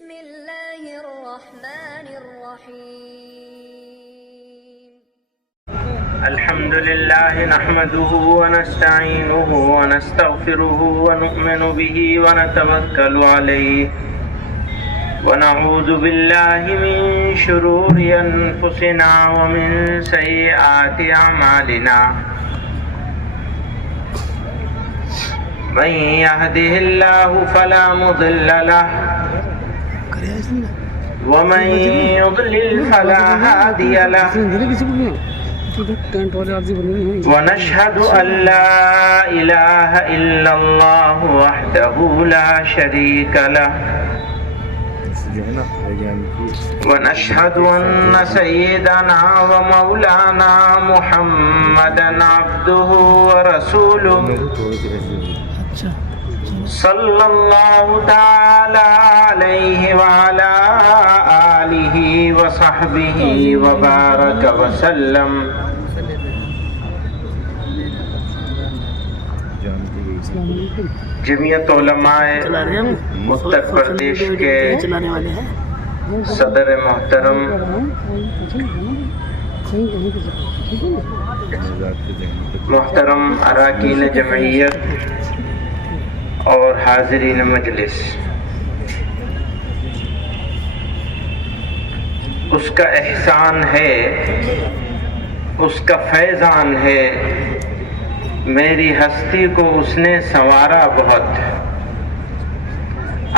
بسم الله الرحمن الرحيم. الحمد لله نحمده ونستعينه ونستغفره ونؤمن به ونتوكل عليه ونعوذ بالله من شرور أنفسنا ومن سيئات أعمالنا من يهده الله فلا مضل له ومن يضلل فلا هادي له ونشهد أن لا إله إلا الله وحده لا شريك له ونشهد أن سيدنا ومولانا محمدا عبده ورسوله صلى الله تعالى عليه وعلى آله وصحبه وبارك وسلم. جمعیت علماء اتر پردیش کے صدر محترم محترم اراکین جمعیت اور حاضرین مجلس، اس کا احسان ہے، اس کا فیضان ہے، میری ہستی کو اس نے سنوارا بہت.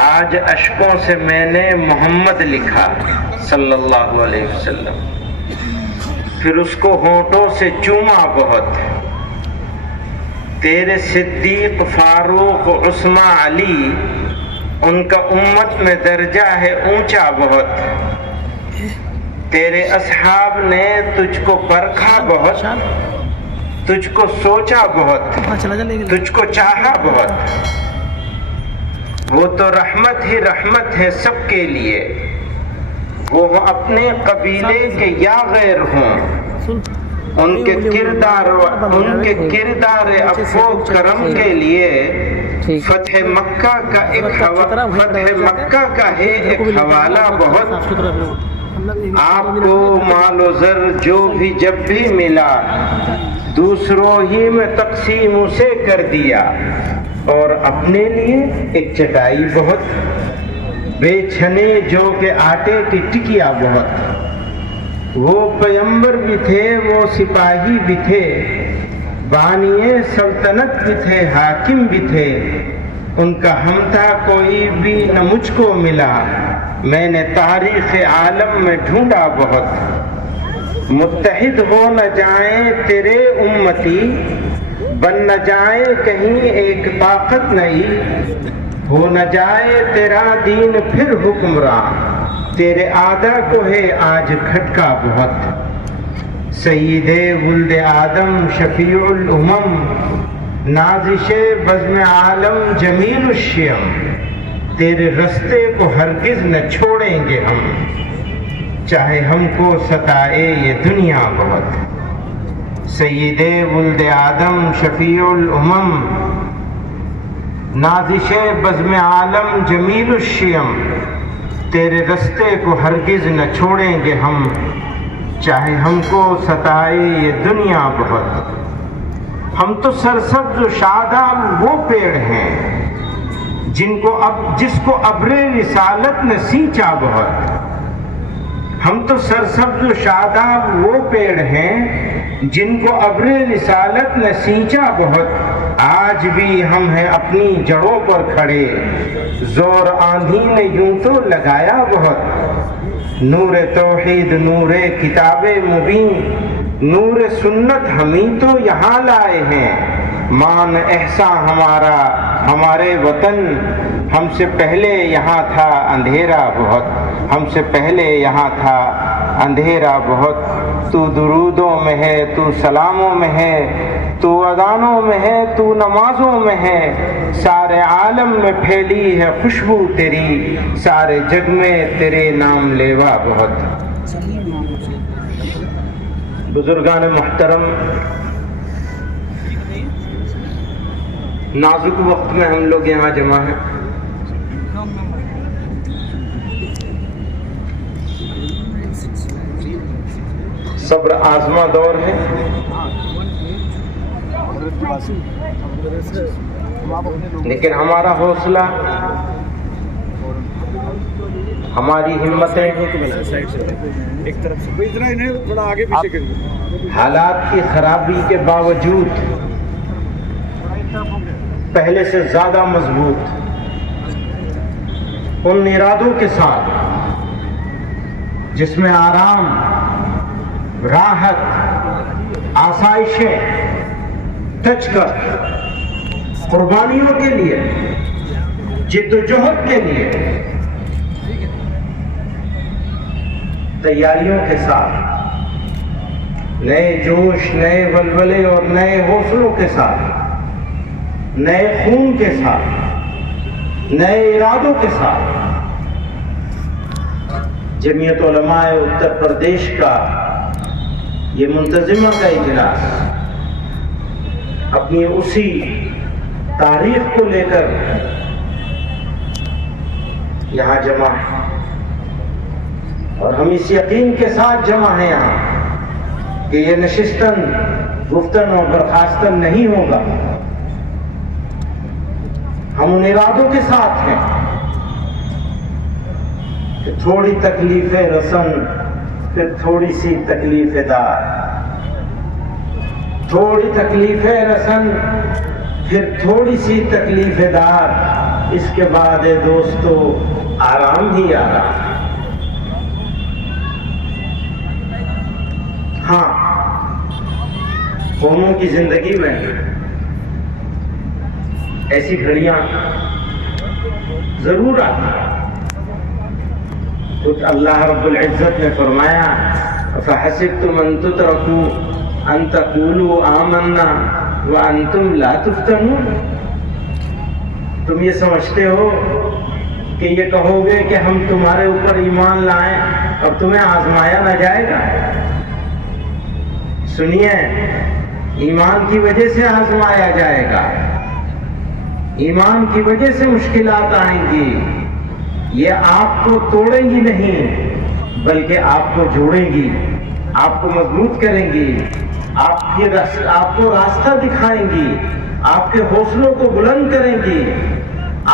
آج اشکوں سے میں نے محمد لکھا صلی اللہ علیہ وسلم، پھر اس کو ہونٹوں سے چوما بہت. تیرے صدیق فاروق عثمان علی، ان کا امت میں درجہ ہے اونچا بہت. تیرے اصحاب نے تجھ کو پرکھا بہت، تجھ کو سوچا بہت، تجھ کو چاہا بہت. وہ تو رحمت ہی رحمت ہے سب کے لیے، وہ اپنے قبیلے کے یا غیر ہوں. ان کے کردار عفو و کرم کے لیے فتح مکہ کا ہے ایک حوالہ بہت. آپ کو مال و زر جو بھی جب بھی ملا دوسروں ہی میں تقسیم اسے کر دیا، اور اپنے لیے ایک چٹائی بہت، بے چھنے جو کہ آٹے کی ٹکیا بہت. وہ پیغمبر بھی تھے، وہ سپاہی بھی تھے، بانی سلطنت بھی تھے، حاکم بھی تھے. ان کا ہم تھا کوئی بھی نہ مجھ کو ملا، میں نے تاریخ عالم میں ڈھونڈا بہت. متحد ہو نہ جائیں تیرے امتی، بن نہ جائے کہیں ایک طاقت نئی، ہو نہ جائے تیرا دین پھر حکمراں، تیرے آدھا کو ہے آج کھٹکا بہت. سید ولد آدم شفیع الامم، نازش بزم عالم جمیل الشیم، تیرے رستے کو ہرگز نہ چھوڑیں گے ہم، چاہے ہم کو ستائے یہ دنیا بہت. سید ولد آدم شفیع الامم، نازش بزم عالم جمیل الشیم، تیرے رستے کو ہرگز نہ چھوڑیں گے ہم، چاہے ہم کو ستائے یہ دنیا بہت. ہم تو سرسبز و شاداب وہ پیڑ ہیں جس کو ابر رسالت نے سینچا بہت. ہم تو سرسبز و شاداب وہ پیڑ ہیں جن کو ابر رسالت نے سینچا بہت. آج بھی ہم ہیں اپنی جڑوں پر کھڑے، زور آندھی نے یوں تو لگایا بہت. نور توحید، نور کتاب مبین، نور سنت ہمیں تو یہاں لائے ہیں. مان احسان ہمارا ہمارے وطن، ہم سے پہلے یہاں تھا اندھیرا بہت، ہم سے پہلے یہاں تھا اندھیرا بہت. تو درودوں میں ہے، تو سلاموں میں ہے، تو اذانوں میں ہے، تو نمازوں میں ہے. سارے عالم میں پھیلی ہے خوشبو تیری، سارے جگ میں تیرے نام لیوا بہت. بزرگان محترم، نازک وقت میں ہم لوگ یہاں جمع ہیں. صبر آزما دور ہے، لیکن ہمارا حوصلہ، ہماری ہمتیں حالات کی خرابی کے باوجود پہلے سے زیادہ مضبوط، ان ارادوں کے ساتھ جس میں آرام، راحت، آسائشیں ٹچ کر قربانیوں کے لیے، جد و جہد کے لیے، تیاریوں کے ساتھ، نئے جوش، نئے ولولے اور نئے حوصلوں کے ساتھ، نئے خون کے ساتھ، نئے ارادوں کے ساتھ جمعیت علماء اتر پردیش کا یہ منتظمہ کا اجلاس اپنی اسی تاریخ کو لے کر یہاں جمع ہے، اور ہم اس یقین کے ساتھ جمع ہیں یہاں کہ یہ نشستن، گفتن اور برخاستن نہیں ہوگا۔ ہم ان ارادوں کے ساتھ ہیں کہ تھوڑی تکلیف رسن، پھر تھوڑی سی تکلیف دار، تھوڑی تکلیف رسن، پھر تھوڑی سی تکلیف دار، اس کے بعد دوستو آرام ہی آرام۔ ہاں، قوموں کی زندگی میں ایسی گھڑیاں ضرور آتی ہیں۔ کچھ اللہ رب العزت نے فرمایا فَحَسِبْتُمْ أَن تُتْرَكُوا أَن تَقُولُوا آمَنَّا وَأَنْتُمْ لَا تُفْتَنُونَ، تم یہ سمجھتے ہو کہ یہ کہو گے کہ ہم تمہارے اوپر ایمان لائیں اور تمہیں آزمایا نہ جائے گا؟ سنیے، ایمان کی وجہ سے آزمایا جائے گا، ایمان کی وجہ سے مشکلات آئیں گی، یہ آپ کو توڑیں گی نہیں بلکہ آپ کو جوڑیں گی، آپ کو مضبوط کریں گی، آپ کو راستہ دکھائیں گی، آپ کے حوصلوں کو بلند کریں گی،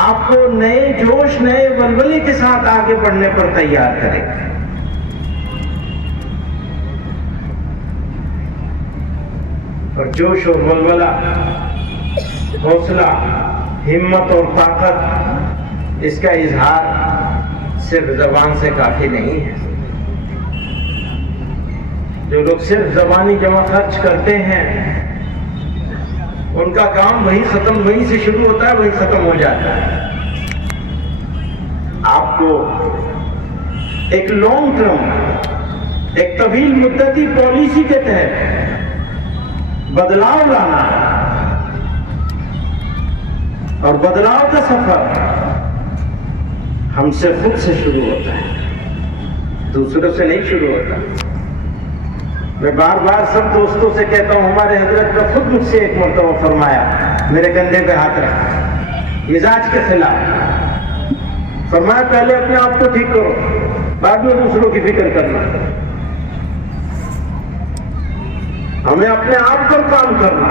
آپ کو نئے جوش، نئے ولولے کے ساتھ آگے بڑھنے پر تیار کریں گی۔ اور جوش اور ولولہ، حوصلہ، ہمت اور طاقت، اس کا اظہار صرف زبان سے کافی نہیں ہے۔ جو لوگ صرف زبانی جمع خرچ کرتے ہیں ان کا کام وہیں ختم، وہیں سے شروع ہوتا ہے، وہیں ختم ہو جاتا ہے۔ آپ کو ایک لانگ ٹرم، ایک طویل مدتی پالیسی کے تحت بدلاؤ لانا ہے، اور بدلاؤ کا سفر ہم سے خود سے شروع ہوتا ہے، دوسروں سے نہیں شروع ہوتا۔ میں بار بار سب دوستوں سے کہتا ہوں، ہمارے حضرت کا خود مجھ سے ایک مرتبہ فرمایا، میرے کندھے پہ ہاتھ رکھ، مزاج کے خلاف فرمایا پہلے اپنے آپ کو ٹھیک کرو، بعد میں دوسروں کی فکر کرنا۔ ہمیں اپنے آپ پر کام کرنا۔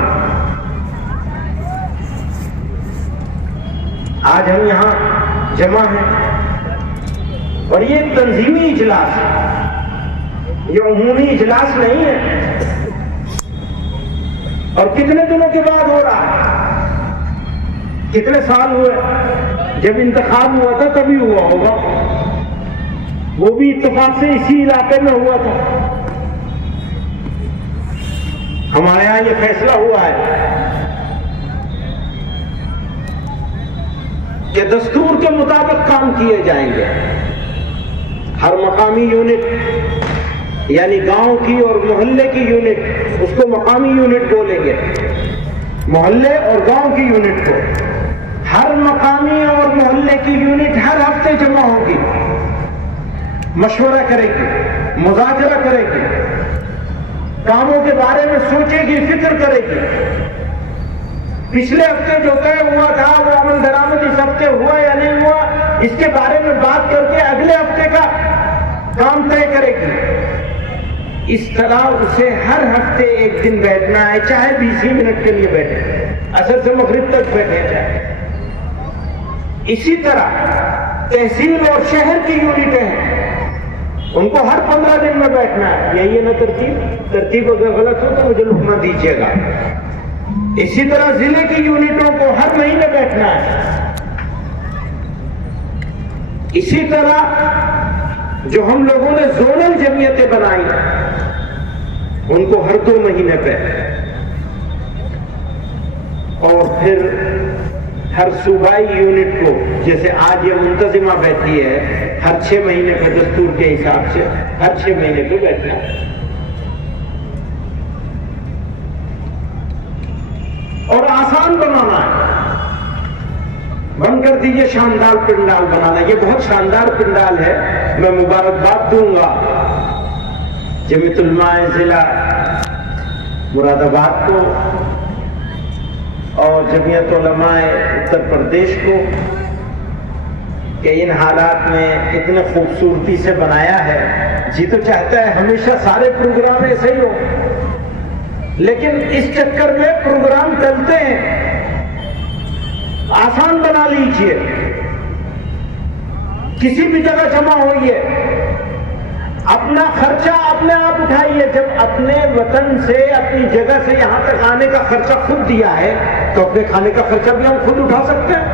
آج ہم یہاں جمع ہیں اور یہ ایک تنظیمی اجلاس ہے، یہ عمومی اجلاس نہیں ہے، اور کتنے دنوں کے بعد ہو رہا ہے؟ کتنے سال ہوئے؟ جب انتخاب ہوا تھا تبھی ہوا ہوگا، وہ بھی اتفاق سے اسی علاقے میں ہوا تھا۔ ہمارے یہاں یہ فیصلہ ہوا ہے کہ دستور کے مطابق کام کیے جائیں گے۔ ہر مقامی یونٹ، یعنی گاؤں کی اور محلے کی یونٹ، اس کو مقامی یونٹ بولیں گے، محلے اور گاؤں کی یونٹ کو۔ ہر مقامی اور محلے کی یونٹ ہر ہفتے جمع ہوگی، مشورہ کرے گی، مذاکرہ کرے گی، کاموں کے بارے میں سوچے گی، فکر کرے گی۔ پچھلے ہفتے جو طے ہوا تھا وہ عمل درآمد اس ہفتے ہوا یا نہیں ہوا، اس کے بارے میں بات کر کے اگلے ہفتے کا کام طے کرے گی۔ اس طرح اسے ہر ہفتے ایک دن بیٹھنا ہے، چاہے 20 منٹ کے لیے بیٹھے، عصر سے مغرب تک بیٹھے جائے۔ اسی طرح تحصیل اور شہر کی یونٹیں ہیں، ان کو ہر 15 دن میں بیٹھنا ہے۔ یہی ہے نا ترتیب اگر غلط ہو تو مجھے لکھنا دیجیے گا۔ اسی طرح ضلع کی یونٹوں کو ہر مہینے بیٹھنا ہے۔ اسی طرح جو ہم لوگوں نے زونل جمعیتیں بنائی ان کو ہر 2 مہینے پہ، اور پھر ہر صوبائی یونٹ کو، جیسے آج یہ منتظمہ بیٹھی ہے، ہر 6 مہینے پہ دستور کے حساب سے ہر 6 مہینے پہ بیٹھنا ہے۔ اور آسان بنانا ہے، بند کر دیجئے شاندار پنڈال بنانا۔ یہ بہت شاندار پنڈال ہے، میں مبارکباد دوں گا جمعیت علماء ضلع مراد آباد کو اور جمعیت علماء اتر پردیش کو کہ ان حالات میں اتنے خوبصورتی سے بنایا ہے۔ جی تو چاہتا ہے ہمیشہ سارے پروگرام ایسے ہی ہو، لیکن اس چکر میں پروگرام چلتے ہیں۔ آسان بنا لیجئے، کسی بھی جگہ جمع ہوئیے، اپنا خرچہ اپنے آپ اٹھائیے۔ جب اپنے وطن سے، اپنی جگہ سے یہاں تک آنے کا خرچہ خود دیا ہے تو اپنے کھانے کا خرچہ بھی ہم خود اٹھا سکتے ہیں،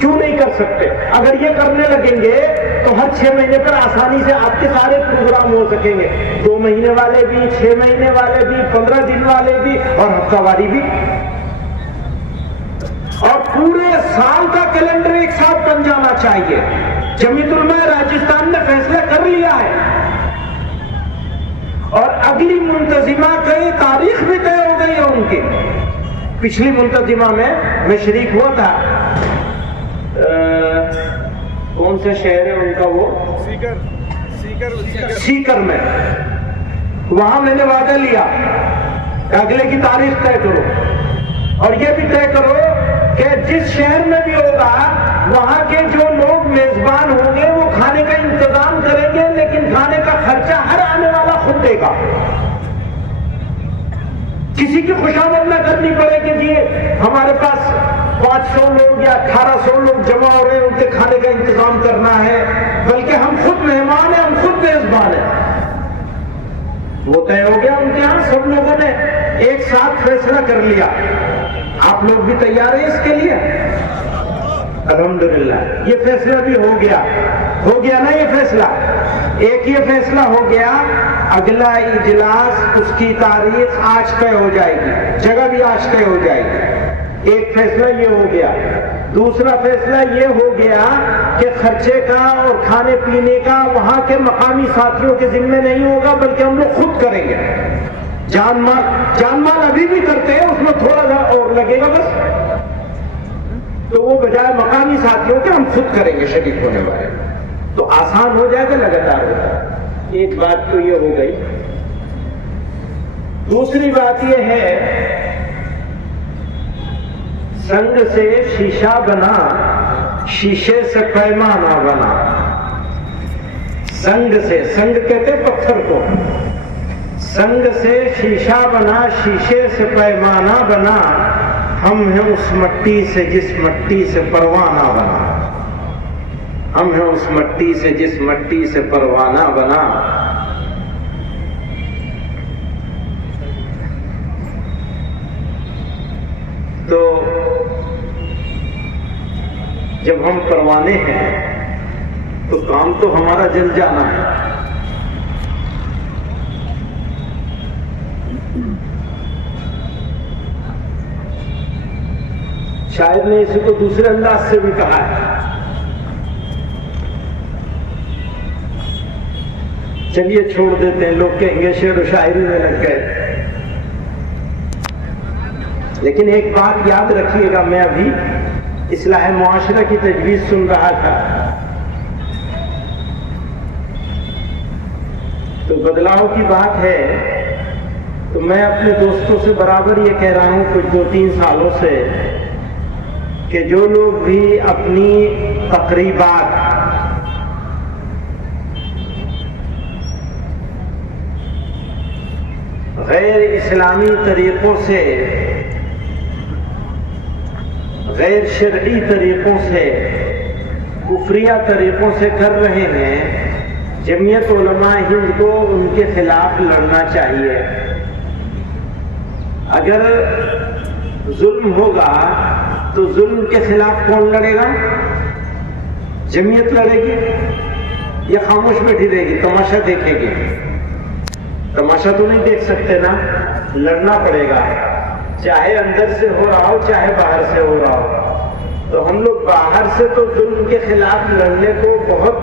کیوں نہیں کر سکتے؟ اگر یہ کرنے لگیں گے تو ہر 6 مہینے پر آسانی سے آپ کے سارے پروگرام ہو سکیں گے، 2 مہینے والے بھی، 6 مہینے والے بھی، 15 دن والے بھی اور ہفتہ واری بھی، اور پورے سال کا کیلنڈر ایک ساتھ بن جانا چاہیے۔ جمعیت علماء راجستھان نے فیصلہ کر لیا ہے اور اگلی منتظمہ کی تاریخ بھی طے ہو گئی ہے ان کی۔ پچھلی منتظمہ میں شریک ہوا تھا، کون سے شہر ہے ان کا، وہ سیکر میں، وہاں میں نے وعدہ لیا کہ اگلے کی تاریخ طے کرو، اور یہ بھی طے کرو کہ جس شہر میں بھی ہوگا وہاں کے جو لوگ میزبان ہوں گے وہ کھانے کا انتظام کریں گے، لیکن کھانے کا خرچہ ہر آنے والا خود دے گا۔ کسی کی خوشامد نہ کرنی پڑے کہ جی ہمارے پاس 500 لوگ یا 1800 لوگ جمع ہو رہے ہیں، ان کے کھانے کا انتظام کرنا ہے، بلکہ ہم خود مہمان ہیں، ہم خود میزبان ہیں۔ وہ طے ہو گیا ان کے یہاں، سب لوگوں نے ایک ساتھ فیصلہ کر لیا۔ آپ لوگ بھی تیار ہیں اس کے لیے؟ الحمدللہ یہ فیصلہ بھی ہو گیا نا یہ فیصلہ۔ ایک یہ فیصلہ ہو گیا، اگلا اجلاس اس کی تاریخ آج طے ہو جائے گی، جگہ بھی آج طے ہو جائے گی۔ ایک فیصلہ یہ ہو گیا۔ دوسرا فیصلہ یہ ہو گیا کہ خرچے کا اور کھانے پینے کا وہاں کے مقامی ساتھیوں کے ذمے نہیں ہوگا، بلکہ ہم لوگ خود کریں گے۔ جان مال ابھی بھی کرتے ہیں، اس میں تھوڑا سا اور لگے گا بس، تو وہ بجائے مقامی ساتھیوں کے ہم خود کریں گے شریک ہونے والے، تو آسان ہو جائے گا، لگاتار ہوگا۔ ایک بات تو یہ ہو گئی۔ دوسری بات یہ ہے، سنگ سے شیشہ بنا، شیشے سے پیمانہ بنا۔ سنگ کہتے پتھر کو، سنگ سے شیشہ بنا، شیشے سے پیمانہ بنا، ہم ہیں اس مٹی سے جس مٹی سے پروانہ بنا، ہم ہیں اس مٹی سے جس مٹی سے پروانہ بنا۔ تو جب ہم پروانے ہیں تو کام تو ہمارا جل جانا ہے۔ شاعر نے اسی کو دوسرے انداز سے بھی کہا ہے، چلیے چھوڑ دیتے ہیں، لوگ کہیں گے شعر و شاعری میں لگ گئے۔ لیکن ایک بات یاد رکھیے گا، میں ابھی اصلاح معاشرہ کی تجویز سن رہا تھا، تو بدلاؤ کی بات ہے، تو میں اپنے دوستوں سے برابر یہ کہہ رہا ہوں کچھ 2-3 سالوں سے کہ جو لوگ بھی اپنی تقریبات غیر اسلامی طریقوں سے، غیر شرعی طریقوں سے، کفریہ طریقوں سے کر رہے ہیں، جمعیت علماء ہند کو ان کے خلاف لڑنا چاہیے۔ اگر ظلم ہوگا تو ظلم کے خلاف کون لڑے گا؟ جمعیت لڑے گی یا خاموش بیٹھی رہے گی، تماشا دیکھے گی؟ تماشا تو نہیں دیکھ سکتے نا، لڑنا پڑے گا، چاہے اندر سے ہو رہا ہو چاہے باہر سے ہو رہا ہو۔ تو ہم لوگ باہر سے تو ظلم کے خلاف لڑنے کو بہت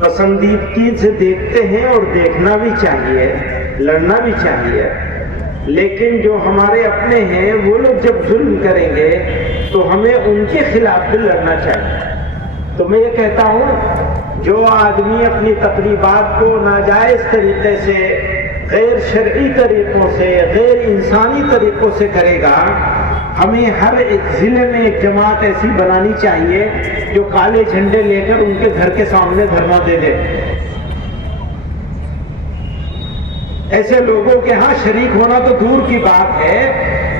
پسندیدگی سے دیکھتے ہیں اور دیکھنا بھی چاہیے، لڑنا بھی چاہیے، لیکن جو ہمارے اپنے ہیں وہ لوگ جب ظلم کریں گے تو ہمیں ان کے خلاف بھی لڑنا چاہیے۔ تو میں یہ کہتا ہوں، جو آدمی اپنی تقریبات کو ناجائز طریقے سے، غیر شرعی طریقوں سے، غیر انسانی طریقوں سے کرے گا، ہمیں ہر ایک ضلع میں ایک جماعت ایسی بنانی چاہیے جو کالے جھنڈے لے کر ان کے گھر کے سامنے دھرنا دے دے۔ ایسے لوگوں کے ہاں شریک ہونا تو دور کی بات ہے،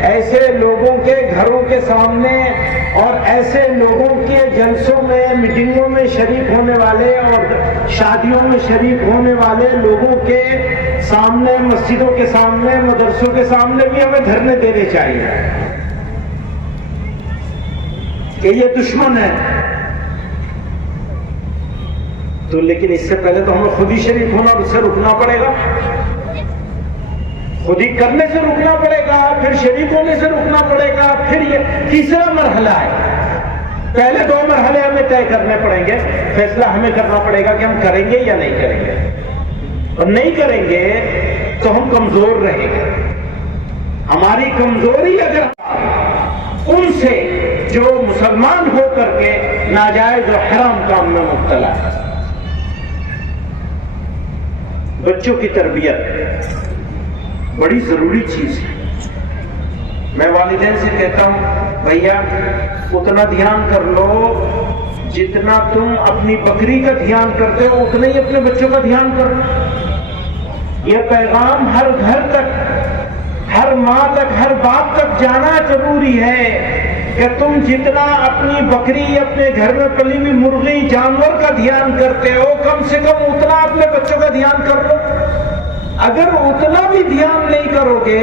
ایسے لوگوں کے گھروں کے سامنے اور ایسے لوگوں کے جلسوں میں، میٹنگوں میں شریک ہونے والے اور شادیوں میں شریک ہونے والے لوگوں کے سامنے، مسجدوں کے سامنے، مدرسوں کے سامنے بھی ہمیں دھرنے دینے چاہیے کہ یہ دشمن ہے۔ تو لیکن اس سے پہلے تو ہمیں خود ہی شریک ہونا، اس سے رکنا پڑے گا، خود ہی کرنے سے رکنا پڑے گا، پھر شریک ہونے سے رکنا پڑے گا، پھر یہ تیسرا مرحلہ ہے۔ پہلے دو مرحلے ہمیں طے کرنے پڑیں گے، فیصلہ ہمیں کرنا پڑے گا کہ ہم کریں گے یا نہیں کریں گے، اور نہیں کریں گے تو ہم کمزور رہیں گے۔ ہماری کمزوری اگر ان سے جو مسلمان ہو کر کے ناجائز و حرام کام میں مبتلا ہے۔ بچوں کی تربیت بڑی ضروری چیز ہے۔ میں والدین سے کہتا ہوں، بھیا اتنا دھیان کر لو جتنا تم اپنی بکری کا دھیان کرتے ہو، اتنا ہی اپنے بچوں کا دھیان کرو۔ یہ پیغام ہر گھر تک، ہر ماں تک، ہر باپ تک جانا ضروری ہے کہ تم جتنا اپنی بکری، اپنے گھر میں پلی ہوئی مرغی، جانور کا دھیان کرتے ہو، کم سے کم اتنا اپنے بچوں کا دھیان کر لو۔ اگر اتنا بھی دھیان نہیں کرو گے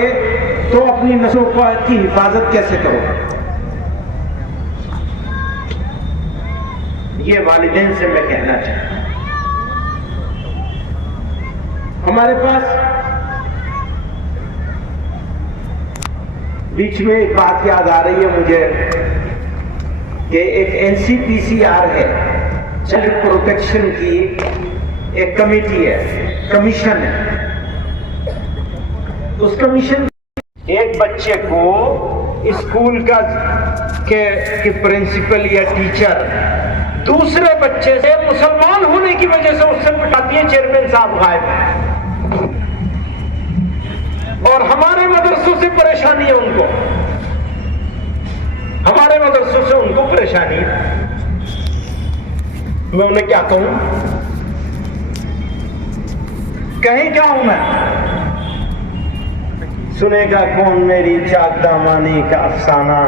تو اپنی نسلوں کی حفاظت کیسے کرو گے؟ یہ والدین سے میں کہنا چاہتا ہوں۔ ہمارے پاس بیچ میں ایک بات یاد آ رہی ہے مجھے کہ ایک NCPCR ہے، چائلڈ پروٹیکشن کی ایک کمیٹی ہے، کمیشن ہے۔ اس کمیشن ایک بچے کو اسکول کا کہ پرنسپل یا ٹیچر دوسرے بچے سے مسلمان ہونے کی وجہ سے اس سے پٹاتی ہے، چیئرمین صاحب غائب ہے، اور ہمارے مدرسوں سے پریشانی ہے ان کو، ہمارے مدرسوں سے ان کو پریشانی ہے۔ میں انہیں کیا کہوں؟ کہیں کیا ہوں میں؟ سنے گا کون میری چاک دامانی کا افسانہ،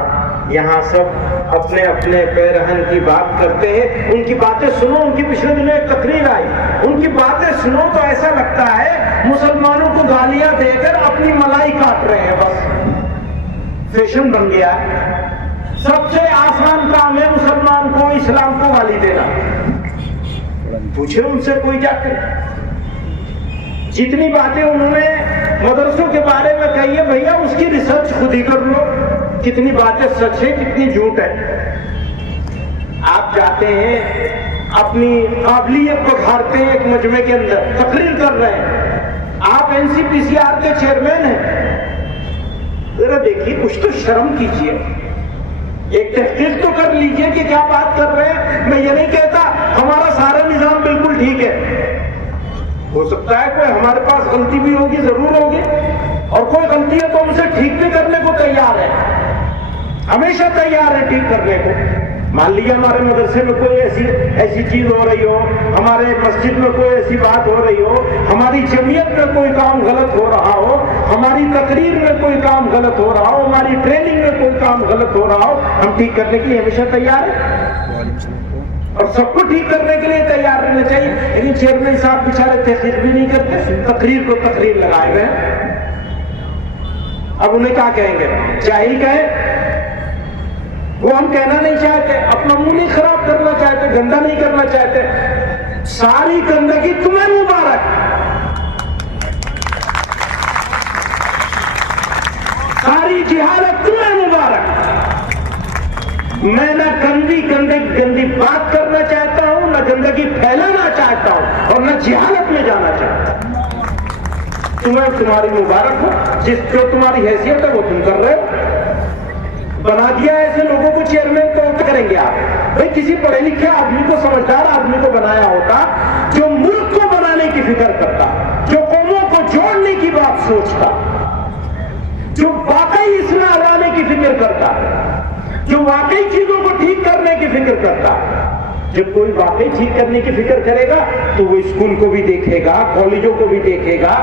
یہاں سب اپنے اپنے پیرہن کی بات کرتے ہیں۔ ان کی باتیں سنو، ان کی پچھلے دنوں ایک تقریر آئی، ان کی باتیں سنو تو ایسا لگتا ہے مسلمانوں کو گالیاں دے کر اپنی ملائی کاٹ رہے ہیں، بس فیشن بن گیا ہے۔ سب سے آسان کام ہے مسلمان کو اسلام کو گالی دینا۔ پوچھے ان سے کوئی جا کر، جتنی باتیں انہوں نے مدرسوں کے بارے میں کہی ہے، بھیا اس کی ریسرچ خود ہی کر لو، کتنی باتیں سچ ہے کتنی جھوٹ ہے۔ آپ جاتے ہیں اپنی قابلیت کو بڑھاتے ہیں، ایک مجمع کے اندر تقریر کر رہے ہیں، آپ NCPCR کے چیئرمین ہیں، ذرا دیکھیے کچھ تو شرم کیجیے، ایک تحقیق تو کر لیجئے کہ کیا بات کر رہے ہیں۔ میں یہ نہیں کہتا ہمارا سارا نظام بالکل ٹھیک ہے، ہو سکتا ہے کوئی ہمارے پاس غلطی بھی ہوگی، ضرور ہوگی، اور کوئی غلطی ہے تو ہم اسے ٹھیک بھی کرنے کو تیار ہے، ہمیشہ تیار ہے ٹھیک کرنے کو، مان لیجیے ہمارے مدرسے میں کوئی ایسی چیز ہو رہی ہو، ہمارے مسجد میں کوئی ایسی بات ہو رہی ہو، ہماری جمعیت میں کوئی کام غلط ہو رہا ہو، ہماری تقریر میں کوئی کام غلط ہو رہا ہو، ہماری ٹریننگ میں کوئی کام غلط ہو رہا ہو، ہم ٹھیک کرنے کے لیے ہمیشہ تیار ہیں اور سب کو ٹھیک کرنے کے لیے تیار رہنا چاہیے. لیکن چیئرمین صاحب بیچارے تحقیق بھی نہیں کرتے، تقریر کو تقریر لگائے ہوئے ہیں. اب انہیں کیا کہیں گے؟ جاہل کہیں؟ وہ ہم کہنا نہیں چاہتے، اپنا منہ نہیں خراب کرنا چاہتے، گندا نہیں کرنا چاہتے. ساری گندگی تمہیں مبارک، ساری جہالت تمہیں مبارک. میں نہ گندی بات کرنا چاہتا ہوں، نہ گندگی پھیلانا چاہتا ہوں، اور نہ جہالت میں جانا چاہتا ہوں. تمہیں تمہاری مبارک ہو، جو تمہاری حیثیت ہے وہ تم کر رہے ہو. بنا دیا ایسے لوگوں کو چیئرمین، تو کیا کریں گے آپ؟ بھائی کسی پڑھے لکھے آدمی کو، سمجھدار آدمی کو بنایا ہوتا، جو ملک کو بنانے کی فکر کرتا، جو قوموں کو جوڑنے کی بات سوچتا، جو واقعی اصلاح لانے کی فکر کرتا، جو واقعی چیزوں کو ٹھیک کرنے کی فکر کرتا. جب کوئی واقعی ٹھیک کرنے کی فکر کرے گا تو وہ اسکول کو بھی دیکھے گا، کالجوں کو بھی دیکھے گا،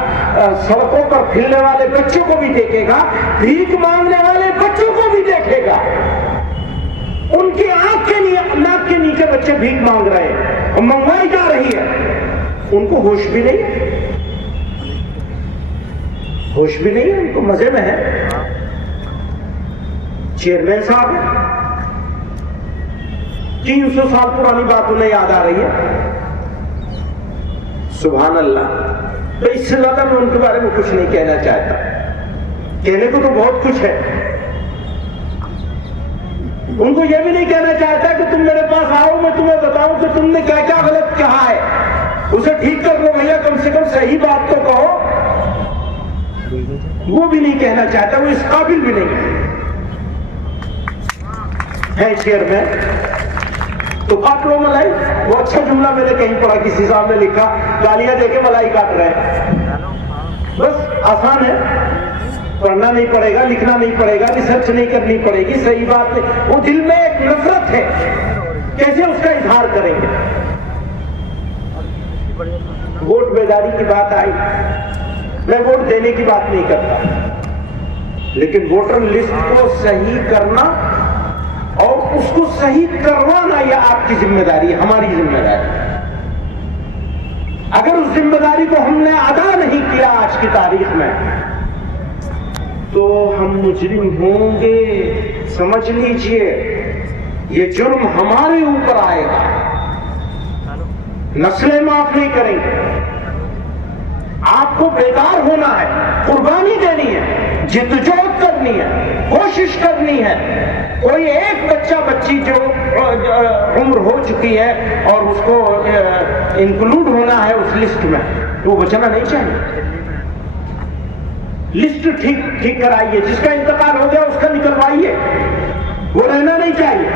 سڑکوں پر پھرنے والے بچوں کو بھی دیکھے گا، بھیک مانگنے والے بچوں کو بھی دیکھے گا. ان کی ناک کے نیچے بچے بھیک مانگ رہے ہیں اور منگوائی جا رہی ہے. ان کو ہوش بھی نہیں ہے، ہوش بھی نہیں ہے، ان کو مزے میں ہے. چیئرمین صاحب 300 سال پرانی بات انہیں یاد آ رہی ہے. سبحان اللہ. تو اس سے زیادہ میں ان کے بارے میں کچھ نہیں کہنا چاہتا. کہنے کو تو بہت کچھ ہے. ان کو یہ بھی نہیں کہنا چاہتا کہ تم میرے پاس آؤ، میں تمہیں بتاؤں کہ تم نے کیا کیا غلط کہا ہے، اسے ٹھیک کر لو بھیا، کم سے کم صحیح بات تو کہو. وہ بھی نہیں کہنا چاہتا، وہ اس قابل بھی نہیں ہے. چیئرمین تو کاٹ لو ملائی. وہ اچھا جملہ میں نے کہیں پڑھا، کسی صاحب نے لکھا، گالیاں دے کے ملائی کاٹ رہے ہیں. بس آسان ہے، پڑھنا نہیں پڑے گا، لکھنا نہیں پڑے گا، ریسرچ نہیں کرنی پڑے گی. صحیح بات ہے. وہ دل میں ایک نفرت ہے، کیسے اس کا اظہار کریں گے؟ ووٹ بیداری کی بات آئی، میں ووٹ دینے کی بات نہیں کرتا، لیکن ووٹر لسٹ کو صحیح کرنا اور اس کو صحیح کروانا یہ آپ کی ذمہ داری ہے، ہماری ذمہ داری. اگر اس ذمہ داری کو ہم نے ادا نہیں کیا آج کی تاریخ میں تو ہم مجرم ہوں گے. سمجھ لیجئے یہ جرم ہمارے اوپر آئے گا. نسلیں معاف نہیں کریں گے. آپ کو بیدار ہونا ہے، قربانی دینی ہے، جدوجہد کرنی ہے، کوشش کرنی ہے. کوئی ایک بچہ بچی جو عمر ہو چکی ہے اور اس کو انکلوڈ ہونا ہے اس لسٹ میں، وہ بچنا نہیں چاہیے. لسٹ ٹھیک کرائیے. جس کا انتقال ہو گیا اس کا نکلوائیے، وہ رہنا نہیں چاہیے.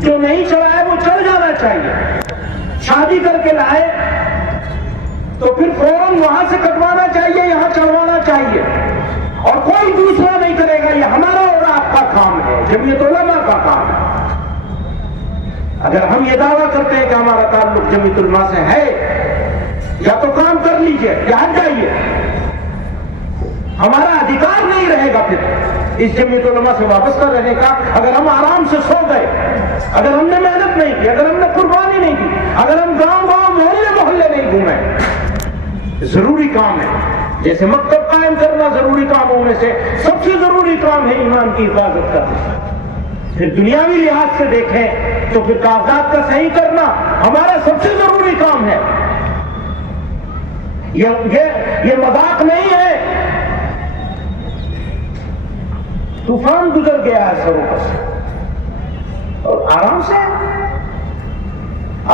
جو نہیں چلا ہے وہ چل جانا چاہیے. شادی کر کے لائے تو پھر فوراً وہاں سے کٹوانا چاہیے، یہاں چڑھوانا چاہیے، اور کوئی دوسرا نہیں کرے گا. یہ ہمارا اور آپ کا کام ہے، جمعیت علماء کا کام ہے. اگر ہم یہ دعویٰ کرتے ہیں کہ ہمارا تعلق جمعیت علماء سے ہے، یا تو کام کر لیجئے یا ہٹ جائیے. ہمارا ادھیکار نہیں رہے گا پھر اس جمعیت علماء سے وابستہ رہنے کا. اگر ہم آرام سے سو گئے، اگر ہم نے محنت نہیں کی، اگر ہم نے قربانی نہیں کی، اگر ہم گاؤں محلے نہیں گھومے. ضروری کام ہے. جیسے مکتب قائم کرنا ضروری کاموں میں سے سب سے ضروری کام ہے ایمان کی حفاظت کرنا. پھر دنیاوی لحاظ سے دیکھیں تو پھر کاغذات کا صحیح کرنا ہمارا سب سے ضروری کام ہے. یہ مذاق نہیں ہے. طوفان گزر گیا ہے سروں پر سے، اور آرام سے.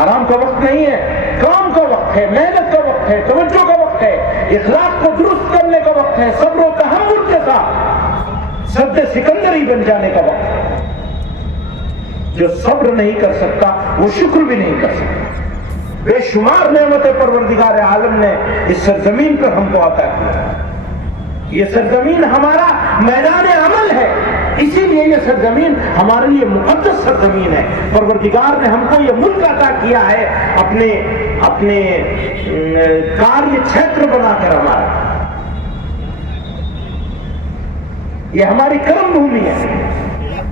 آرام کا وقت نہیں ہے، کام کا وقت ہے، محنت کا وقت ہے، توجہ کا وقت ہے، اخلاق کو درست کرنے کا وقت ہے، صبر و تحمل کے ساتھ سد سکندری بن جانے کا وقت ہے. جو صبر نہیں کر سکتا وہ شکر بھی نہیں کر سکتا. بے شمار نعمتیں پروردگار عالم نے اس سرزمین پر ہم کو عطا کی. یہ سرزمین ہمارا میدان عمل ہے. اسی لیے یہ سرزمین ہمارے لیے مقدس سرزمین ہے. پروردگار نے ہم کو یہ ملک عطا کیا ہے اپنے کاریہ چھیتر بنا کر ہمارا. یہ ہماری کرم بھومی ہے،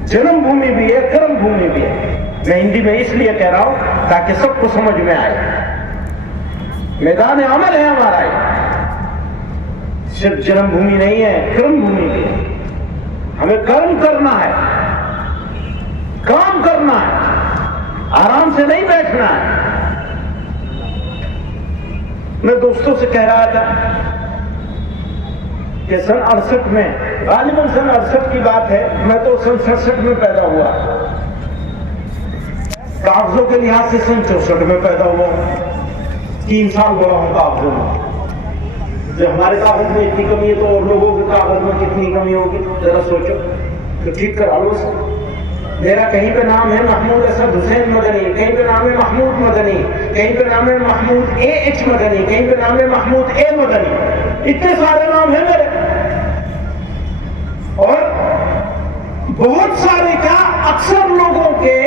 جنم بھومی بھی ہے، کرم بھومی بھی ہے. میں ہندی میں اس لیے کہہ رہا ہوں تاکہ سب کو سمجھ میں آئے. میدان عمل ہے ہمارا، صرف جنم بھومی نہیں ہے، کرم بھومی بھی ہے. ہمیں کرم کرنا ہے، کام کرنا ہے، آرام سے نہیں بیٹھنا ہے. میں دوستوں سے کہہ رہا تھا کہ سن 68 میں، غالباً سن 68 کی بات ہے، میں تو سن 67 میں پیدا ہوا، کاغذوں کے لحاظ سے سن 64 میں پیدا ہوا. 3 سال بڑا ہوں کاغذوں میں. جب ہمارے کاغذ میں اتنی کمی ہے تو اور لوگوں کے کاغذ میں کتنی کمی ہوگی، ذرا سوچو. تو ٹھیک کرا لو اسے. میرا کہیں پہ نام ہے محمود اسد حسین مدنی، کہیں پہ نام ہے محمود مدنی، کہیں پہ نام ہے محمود AH مدنی، کہیں پہ نام ہے محمود A مدنی. اتنے سارے نام ہیں میرے. اور بہت سارے کیا اکثر لوگوں کے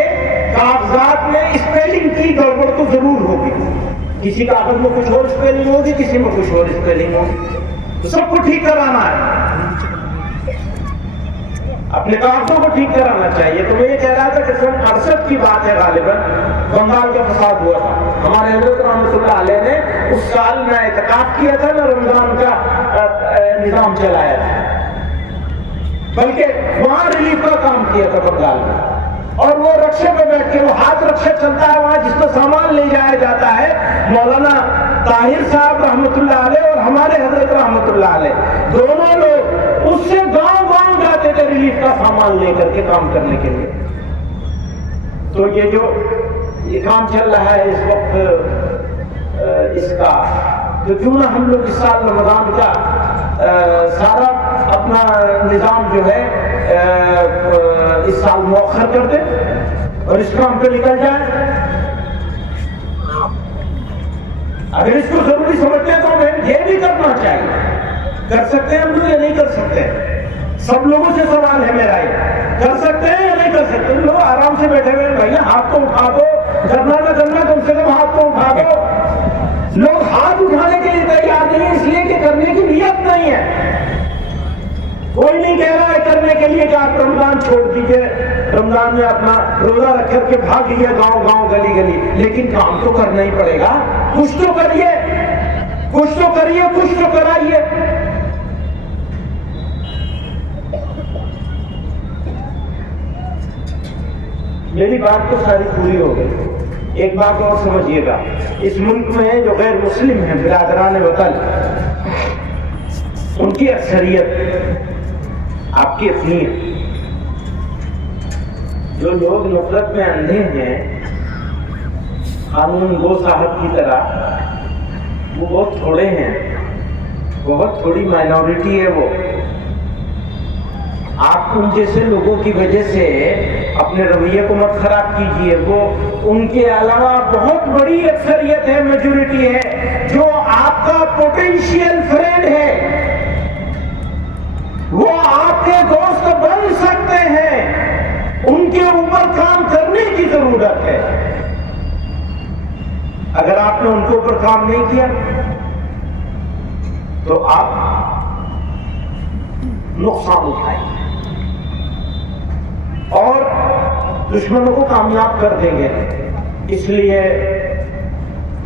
کاغذات میں اسپیلنگ کی گڑبڑ تو ضرور ہوگی. کسی کاغذ میں کچھ اور اسپیلنگ ہوگی، کسی میں کچھ اور اسپیلنگ ہوگی. تو سب کو ٹھیک کرانا ہے، اپنے کاغذوں کو ٹھیک کرانا چاہیے. تو میں یہ کہہ رہا تھا کہ سن 68 کی بات ہے، غالباً بنگال کا فساد ہوا تھا. ہمارے حضرت رحمۃ اللہ علیہ نے اس سال نہ اعتکاف کیا تھا، نہ رمضان کا نظام چلایا تھا، بلکہ وہاں ریلیف کا کام کیا تھا بنگال میں. اور وہ رکشے پہ بیٹھ کے، وہ ہاتھ رکشہ چلتا ہے وہاں جس پہ سامان لے جایا جاتا ہے. مولانا طاہر صاحب رحمۃ اللہ علیہ اور ہمارے حضرت رحمۃ اللہ علیہ دونوں لوگ اس سے گاؤں گاؤں جاتے تھے ریلیف کا سامان لے کر کے کام کرنے کے لیے. تو یہ جو یہ کام چل رہا ہے اس وقت، اس کا تو کیوں نہ ہم لوگ اس سال رمضان کا سارا اپنا نظام جو ہے اس سال مؤخر کر دیں اور اس کام پہ نکل جائیں. اگر اس کو ضروری سمجھتے ہیں تو ہمیں یہ بھی کرنا چاہیے. کر سکتے ہیں ہم لوگ یا نہیں کر سکتے؟ سب لوگوں سے سوال ہے میرا، یہ کر سکتے ہیں یا نہیں کر سکتے؟ لوگ آرام سے بیٹھے ہوئے بھیا ہاتھ تو اٹھا دو، کرنا نہ کرنا کم سے کم ہاتھ تو اٹھا دو. لوگ ہاتھ اٹھانے کے لیے تیار نہیں ہے، اس لیے کہ کرنے کی نیت نہیں ہے. کوئی نہیں کہہ رہا ہے کرنے کے لیے کہ آپ رمضان چھوڑ دیجئے، رمضان میں اپنا روزہ رکھ کر کے بھاگیے گاؤں گاؤں گلی گلی، لیکن کام تو کرنا ہی پڑے گا. کچھ تو کریے، کچھ تو کریے، کچھ تو کرائیے. میری بات تو ساری پوری ہو گئی. ایک بات اور سمجھیے گا، اس ملک میں جو غیر مسلم ہیں برادران وطن، ان کی اکثریت آپ کی اپنی ہے. جو لوگ نفرت میں اندھے ہیں قانون گو صاحب کی طرح، وہ بہت تھوڑے ہیں، بہت تھوڑی مائنورٹی ہے. وہ آپ ان جیسے لوگوں کی وجہ سے اپنے رویے کو مت خراب کیجیے. وہ ان کے علاوہ بہت بڑی اکثریت ہے، میجورٹی ہے، جو آپ کا پوٹینشیل فرینڈ ہے، وہ آپ کے دوست بن سکتے ہیں. ان کے اوپر کام کرنے کی ضرورت ہے. اگر آپ نے ان کے اوپر کام نہیں کیا تو آپ نقصان اٹھائیں اور دشمنوں کو کامیاب کر دیں گے. اس لیے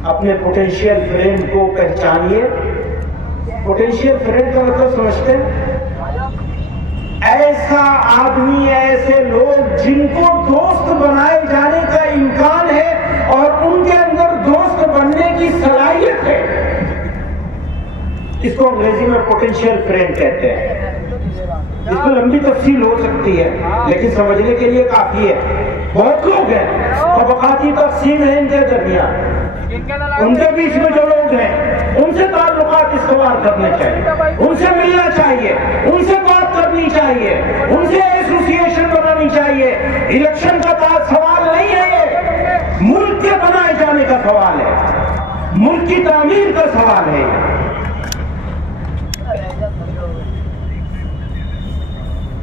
اپنے پوٹینشیل فرینڈ کو پہچانیے. پوٹینشیل فرینڈ کا مطلب سمجھتے ہیں؟ ایسا آدمی، ایسے لوگ جن کو دوست بنائے جانے کا امکان ہے اور ان کے اندر دوست بننے کی صلاحیت ہے. اس کو انگریزی میں پوٹینشیل فرینڈ کہتے ہیں. اس میں لمبی تفصیل ہو سکتی ہے لیکن سمجھنے کے لیے کافی ہے. بہت لوگ ہیں، طبقاتی تقسیم ہے ان کے درمیان. ان کے بیچ میں جو لوگ ہیں ان سے تعلقات استوار کرنے چاہیے، ان سے ملنا چاہیے، ان سے بات کرنی چاہیے، ان سے ایسوسیشن بنانی چاہیے. الیکشن کا سوال نہیں ہے، یہ ملک کے بنائے جانے کا سوال ہے، ملک کی تعمیر کا سوال ہے.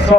100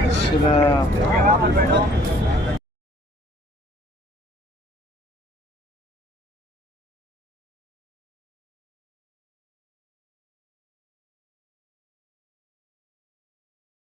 السلام